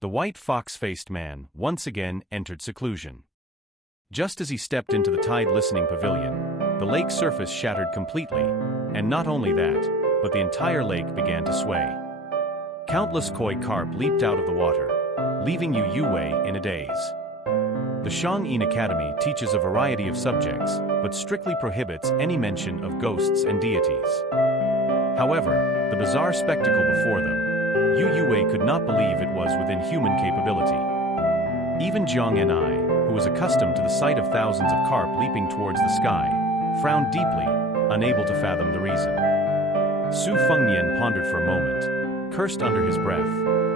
The white fox-faced man once again entered seclusion. Just as he stepped into the tide listening pavilion, the lake surface shattered completely, and not only that, but the entire lake began to sway. Countless koi carp leaped out of the water, leaving Yu Yue in a daze. The Shuangwen Academy teaches a variety of subjects, but strictly prohibits any mention of ghosts and deities. However, the bizarre spectacle before them, Yu Yue could not believe it was within human capability. Even Jiang and I, who was accustomed to the sight of thousands of carp leaping towards the sky, frowned deeply, unable to fathom the reason. Su Fengnian pondered for a moment, cursed under his breath,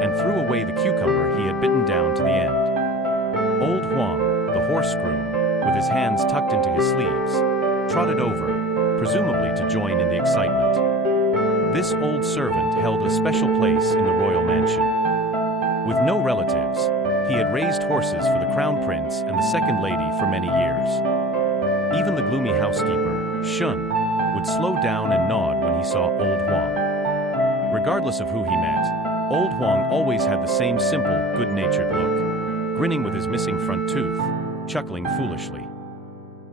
and threw away the cucumber he had bitten down to the end. Old Huang, the horse groom, with his hands tucked into his sleeves, trotted over, presumably to join in the excitement. This old servant held a special place in the royal mansion. With no relatives, he had raised horses for the crown prince and the second lady for many years. Even the gloomy housekeeper, Shun, would slow down and nod when he saw Old Huang. Regardless of who he met, Old Huang always had the same simple, good-natured look, grinning with his missing front tooth, chuckling foolishly.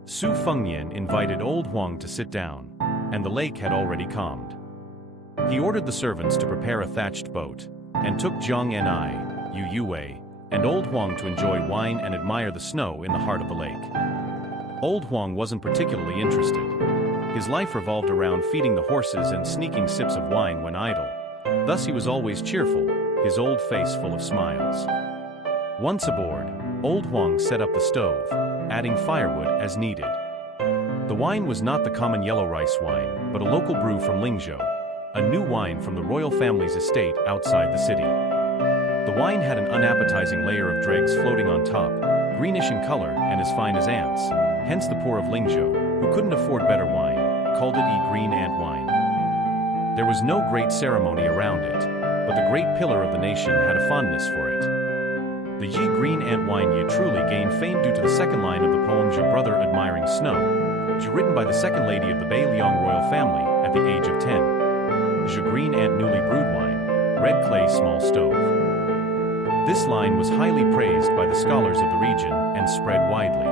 Su Fengnian invited Old Huang to sit down, and the lake had already calmed. He ordered the servants to prepare a thatched boat, and took Jiang and I, Yu Yue, and Old Huang to enjoy wine and admire the snow in the heart of the lake. Old Huang wasn't particularly interested. His life revolved around feeding the horses and sneaking sips of wine when idle. Thus he was always cheerful, his old face full of smiles. Once aboard, Old Huang set up the stove, adding firewood as needed. The wine was not the common yellow rice wine, but a local brew from Lingzhou, a new wine from the royal family's estate outside the city. The wine had an unappetizing layer of dregs floating on top, greenish in color and as fine as ants, hence the poor of Lingzhou, who couldn't afford better wine, called it green ant wine. There was no great ceremony around it, but the great pillar of the nation had a fondness for it. The Yi green ant wine Yi truly gained fame due to the second line of the poem Je Brother Admiring Snow, written by the second lady of the Bai Liang royal family at the age of 10. Je green ant newly brewed wine, red clay small stove. This line was highly praised by the scholars of the region and spread widely.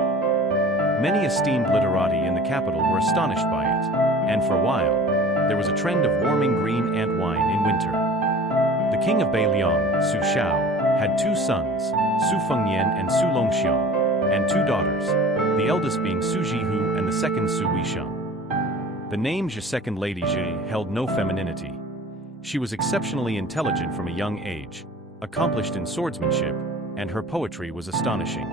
Many esteemed literati in the capital were astonished by it, and for a while, there was a trend of warming green ant wine in winter. The king of Bai Liang, Su Shao, had two sons, Su Fengnian and Su Longxiang, and two daughters, the eldest being Su Jihu and the second Su Weisheng. The name Je Second Lady Je held no femininity. She was exceptionally intelligent from a young age, accomplished in swordsmanship, and her poetry was astonishing.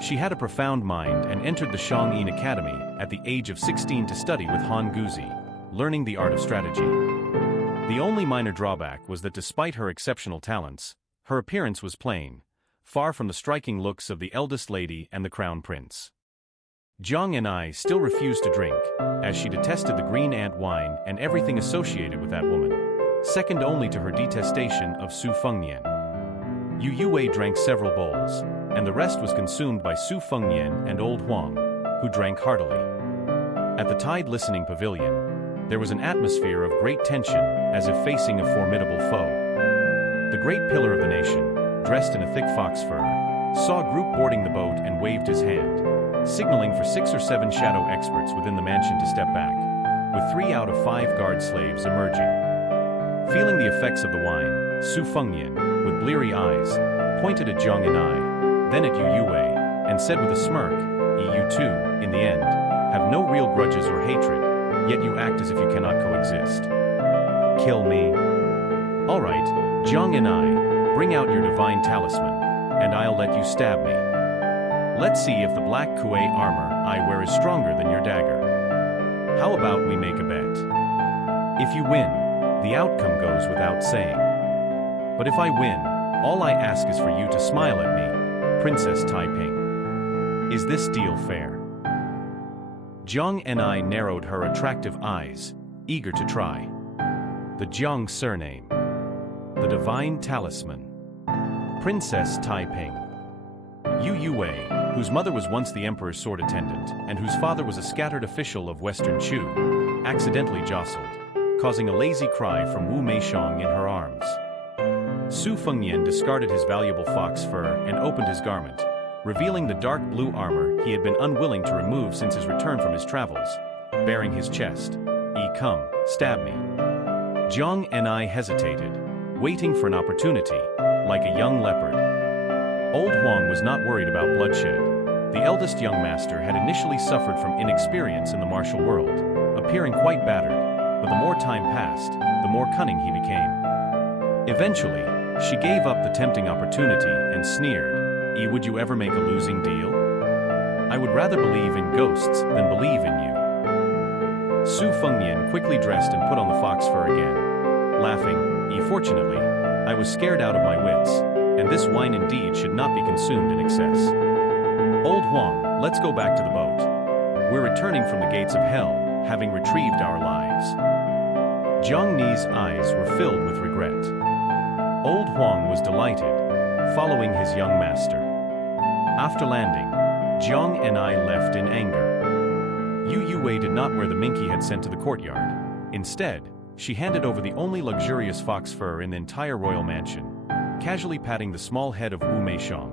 She had a profound mind and entered the Shuangwen Academy at the age of 16 to study with Han Guzi, learning the art of strategy. The only minor drawback was that despite her exceptional talents, her appearance was plain, far from the striking looks of the eldest lady and the crown prince. Jiang and I still refused to drink, as she detested the green ant wine and everything associated with that woman, second only to her detestation of Su Fengnian. Yu Yue drank several bowls, and the rest was consumed by Su Fengnian and Old Huang, who drank heartily. At the tide listening pavilion, there was an atmosphere of great tension, as if facing a formidable foe. The great pillar of the nation, dressed in a thick fox fur, saw a group boarding the boat and waved his hand, signaling for 6 or 7 shadow experts within the mansion to step back, with 3 out of 5 guard slaves emerging. Feeling the effects of the wine, Su Fengnian, with bleary eyes, pointed at Jiang and I, then at Yu Yue, and said with a smirk, "You two, in the end, have no real grudges or hatred, yet you act as if you cannot coexist. Kill me? All right, Jiang and I, bring out your divine talisman, and I'll let you stab me. Let's see if the black Kuei armor I wear is stronger than your dagger. How about we make a bet? If you win, the outcome goes without saying. But if I win, all I ask is for you to smile at me, Princess Taiping. Is this deal fair?" Jiang and I narrowed her attractive eyes, eager to try. The Jiang surname. The divine talisman. Princess Taiping. Yu Yue, whose mother was once the emperor's sword attendant, and whose father was a scattered official of Western Chu, accidentally jostled, causing a lazy cry from Wu Meishong in her arms. Su Fengnian discarded his valuable fox fur and opened his garment, revealing the dark blue armor he had been unwilling to remove since his return from his travels, baring his chest. Come, stab me. Jiang and I hesitated, waiting for an opportunity, like a young leopard. Old Huang was not worried about bloodshed. The eldest young master had initially suffered from inexperience in the martial world, appearing quite battered, but the more time passed, the more cunning he became. Eventually, she gave up the tempting opportunity and sneered, "Would you ever make a losing deal? I would rather believe in ghosts than believe in you." Su Fengnian quickly dressed and put on the fox fur again, laughing, "Fortunately, I was scared out of my wits, and this wine indeed should not be consumed in excess. Old Huang, let's go back to the boat. We're returning from the gates of hell, having retrieved our lives." Jiang Ni's eyes were filled with regret. Old Huang was delighted, following his young master. After landing, Jiang and I left in anger. Yu Yuwei did not wear the mink he had sent to the courtyard. Instead, she handed over the only luxurious fox fur in the entire royal mansion, casually patting the small head of Wu Meixiang,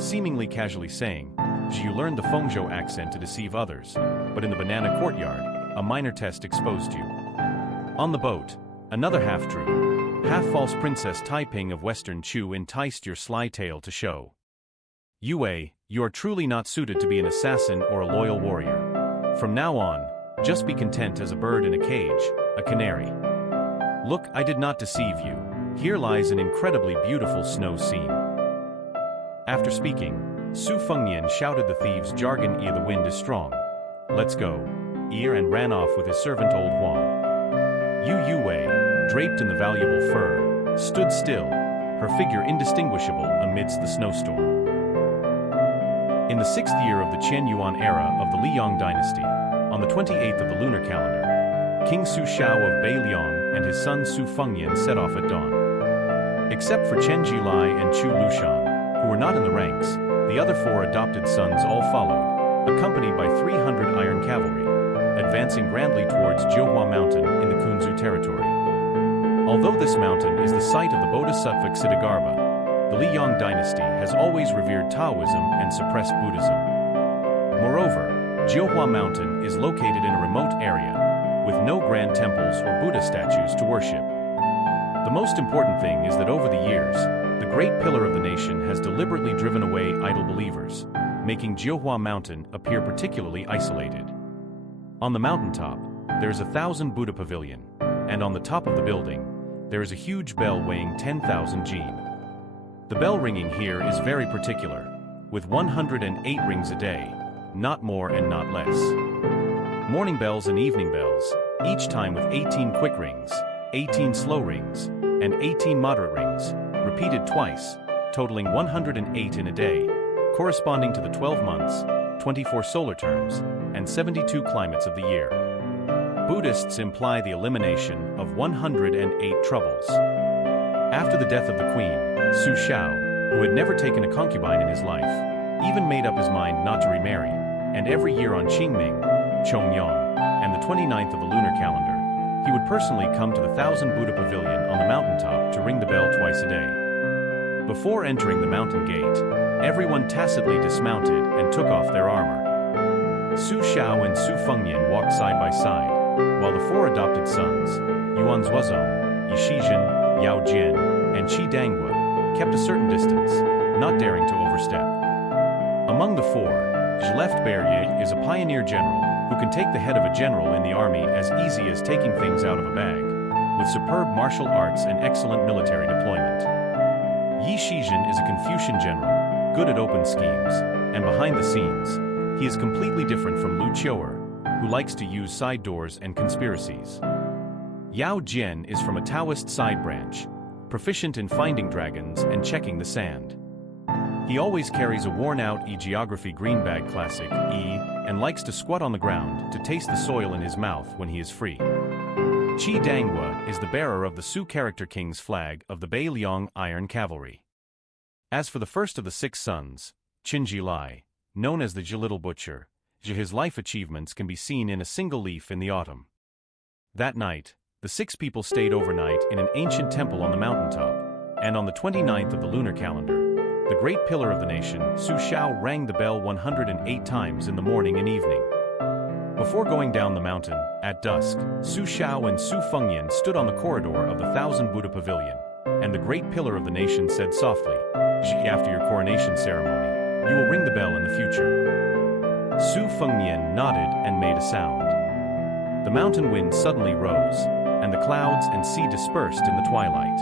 seemingly casually saying, "You learned the Fengzhou accent to deceive others, but in the banana courtyard, a minor test exposed you." On the boat, another half-true, half-false Princess Taiping of Western Chu enticed your sly tale to show. "Yue, you are truly not suited to be an assassin or a loyal warrior. From now on, just be content as a bird in a cage, a canary. Look, I did not deceive you. Here lies an incredibly beautiful snow scene." After speaking, Su Fengnian shouted the thieves' jargon, "The wind is strong. Let's go," and ran off with his servant Old Huang. Yu Yuwei, draped in the valuable fur, stood still, her figure indistinguishable amidst the snowstorm. In the 6th year of the Qian Yuan era of the Liang dynasty, on the 28th of the lunar calendar, King Su Shao of Beiliang and his son Su Fengnian set off at dawn. Except for Chen Jilai and Chu Lushan, who were not in the ranks, the other 4 adopted sons all followed, accompanied by 300 iron cavalry, advancing grandly towards Jiuhua Mountain in the Kunzu territory. Although this mountain is the site of the Bodhisattvic Siddhagarbha, the Liang dynasty has always revered Taoism and suppressed Buddhism. Moreover, Jiuhua Mountain is located in a remote area, with no grand temples or Buddha statues to worship. The most important thing is that over the years, the great pillar of the nation has deliberately driven away idol believers, making Jiuhua Mountain appear particularly isolated. On the mountaintop, there is a 1,000 Buddha pavilion, and on the top of the building, there is a huge bell weighing 10,000 jin. The bell ringing here is very particular, with 108 rings a day, not more and not less. Morning bells and evening bells, each time with 18 quick rings, 18 slow rings, and 18 moderate rings, repeated twice, totaling 108 in a day, corresponding to the 12 months, 24 solar terms, and 72 climates of the year. Buddhists imply the elimination of 108 troubles. After the death of the queen, Su Shao, who had never taken a concubine in his life, even made up his mind not to remarry, and every year on Qingming, Chongyang, and the 29th of the lunar calendar, he would personally come to the 1,000 Buddha pavilion on the mountaintop to ring the bell twice a day. Before entering the mountain gate, everyone tacitly dismounted and took off their armor. Su Shao and Su Fengnian walked side by side, while the 4 adopted sons, Yuan Zuozong, Yi Shizhen, Yao Jian, and Qi Danghua, kept a certain distance, not daring to overstep. Among the 4, Zhleft Berye is a pioneer general who can take the head of a general in the army as easy as taking things out of a bag, with superb martial arts and excellent military deployment. Yi Shizhen is a Confucian general, good at open schemes, and behind the scenes, he is completely different from Lu Qiu'er, who likes to use side doors and conspiracies. Yao Jian is from a Taoist side branch, proficient in finding dragons and checking the sand. He always carries a worn-out geography green bag classic and likes to squat on the ground to taste the soil in his mouth when he is free. Qi Danghua is the bearer of the Su Character King's flag of the Beiliang Iron Cavalry. As for the first of the 6 sons, Qin Jilai, known as the Little Butcher, his life achievements can be seen in a single leaf in the autumn. That night, the 6 people stayed overnight in an ancient temple on the mountaintop, and on the 29th of the lunar calendar, the great pillar of the nation, Su Xiao, rang the bell 108 times in the morning and evening. Before going down the mountain, at dusk, Su Xiao and Su Fengyan stood on the corridor of the Thousand Buddha Pavilion, and the great pillar of the nation said softly, "After your coronation ceremony, you will ring the bell in the future." Su Fengyan nodded and made a sound. The mountain wind suddenly rose, and the clouds and sea dispersed in the twilight.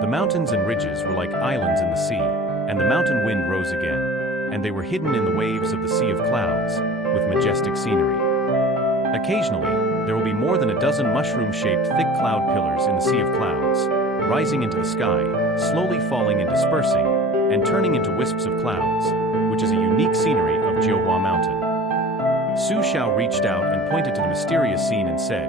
The mountains and ridges were like islands in the sea, and the mountain wind rose again, and they were hidden in the waves of the sea of clouds, with majestic scenery. Occasionally, there will be more than a dozen mushroom-shaped thick cloud pillars in the sea of clouds, rising into the sky, slowly falling and dispersing, and turning into wisps of clouds, which is a unique scenery of Jiuhua Mountain. Su Xiao reached out and pointed to the mysterious scene and said,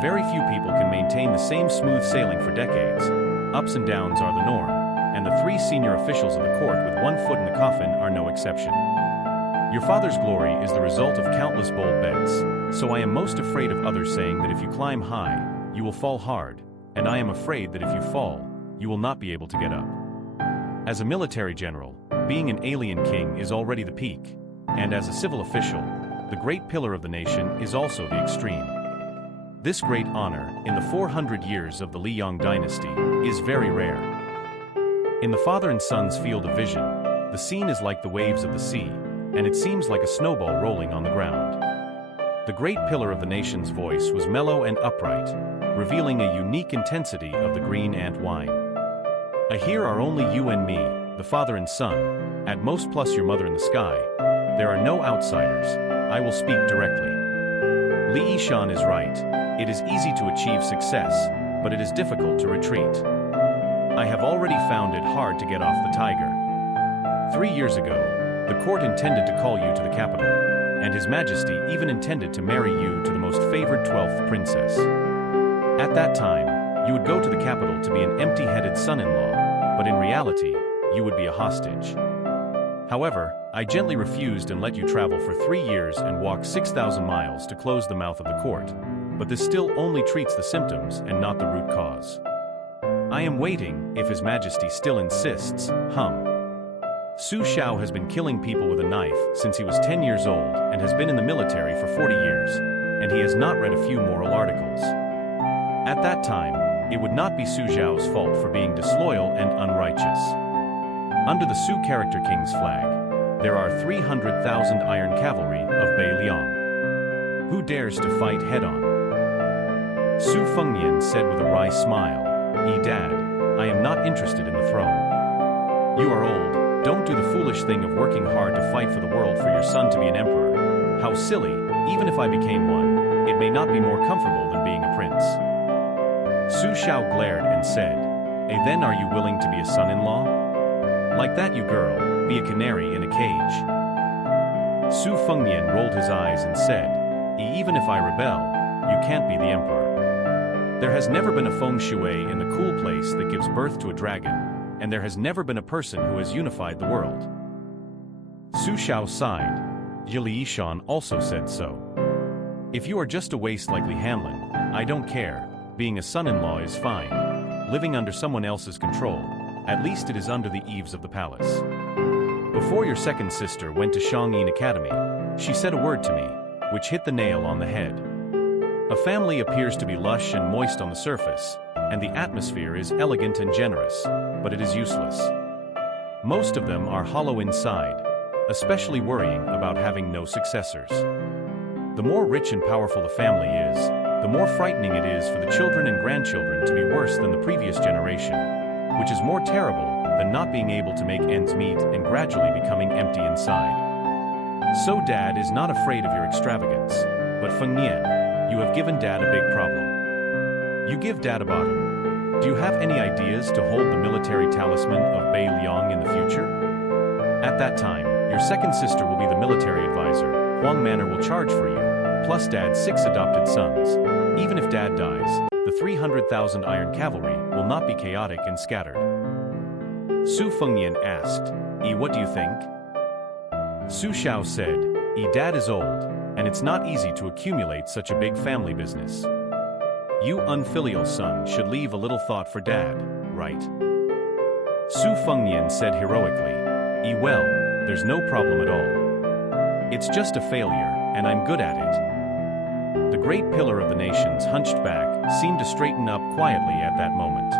"Very few people can maintain the same smooth sailing for decades. Ups and downs are the norm, and the three senior officials of the court with one foot in the coffin are no exception. Your father's glory is the result of countless bold bets, so I am most afraid of others saying that if you climb high, you will fall hard, and I am afraid that if you fall, you will not be able to get up. As a military general, being an alien king is already the peak, and as a civil official, the great pillar of the nation is also the extreme. This great honor, in the 400 years of the Liang dynasty, is very rare. In the father and son's field of vision, the scene is like the waves of the sea, and it seems like a snowball rolling on the ground. The great pillar of the nation's voice was mellow and upright, revealing a unique intensity of the green ant wine. Here are only you and me, the father and son, at most plus your mother in the sky. There are no outsiders. I will speak directly. Li Yishan is right. It is easy to achieve success, but it is difficult to retreat. I have already found it hard to get off the tiger. 3 years ago, the court intended to call you to the capital, and His Majesty even intended to marry you to the most favored 12th princess. At that time, you would go to the capital to be an empty-headed son-in-law, but in reality, you would be a hostage. However, I gently refused and let you travel for 3 years and walk 6,000 miles to close the mouth of the court, but this still only treats the symptoms and not the root cause. I am waiting, if His Majesty still insists, Su Xiao has been killing people with a knife since he was 10 years old and has been in the military for 40 years, and he has not read a few moral articles. At that time, it would not be Su Xiao's fault for being disloyal and unrighteous. Under the Su Character King's flag, there are 300,000 iron cavalry of Bei Liang. Who dares to fight head-on? Su Fengyan said with a wry smile, Dad, I am not interested in the throne. You are old, don't do the foolish thing of working hard to fight for the world for your son to be an emperor. How silly, even if I became one, it may not be more comfortable than being a prince. Su Xiao glared and said, then are you willing to be a son-in-law? Like that you girl, be a canary in a cage. Su Fengyan rolled his eyes and said, even if I rebel, you can't be the emperor. There has never been a feng shui in the cool place that gives birth to a dragon, and there has never been a person who has unified the world. Su Xiao sighed. Li Yishan also said so. If you are just a waste like Li Hanlin, I don't care. Being a son-in-law is fine. Living under someone else's control, at least it is under the eaves of the palace. Before your second sister went to Shangyin Academy, she said a word to me, which hit the nail on the head. A family appears to be lush and moist on the surface, and the atmosphere is elegant and generous, but it is useless. Most of them are hollow inside, especially worrying about having no successors. The more rich and powerful the family is, the more frightening it is for the children and grandchildren to be worse than the previous generation, which is more terrible than not being able to make ends meet and gradually becoming empty inside. So Dad is not afraid of your extravagance, but Feng Nian, you have given Dad a big problem. You give Dad a bottom. Do you have any ideas to hold the military talisman of Bei Liang in the future? At that time, your second sister will be the military advisor. Huang Manor will charge for you, plus Dad's 6 adopted sons. Even if Dad dies, the 300,000 iron cavalry will not be chaotic and scattered. Su Fengyan asked, what do you think? Su Xiao said, Dad is old, and it's not easy to accumulate such a big family business. You unfilial son should leave a little thought for Dad, right? Su Fengnian said heroically. Well, there's no problem at all. It's just a failure, and I'm good at it. The great pillar of the nations hunched back, seemed to straighten up quietly at that moment.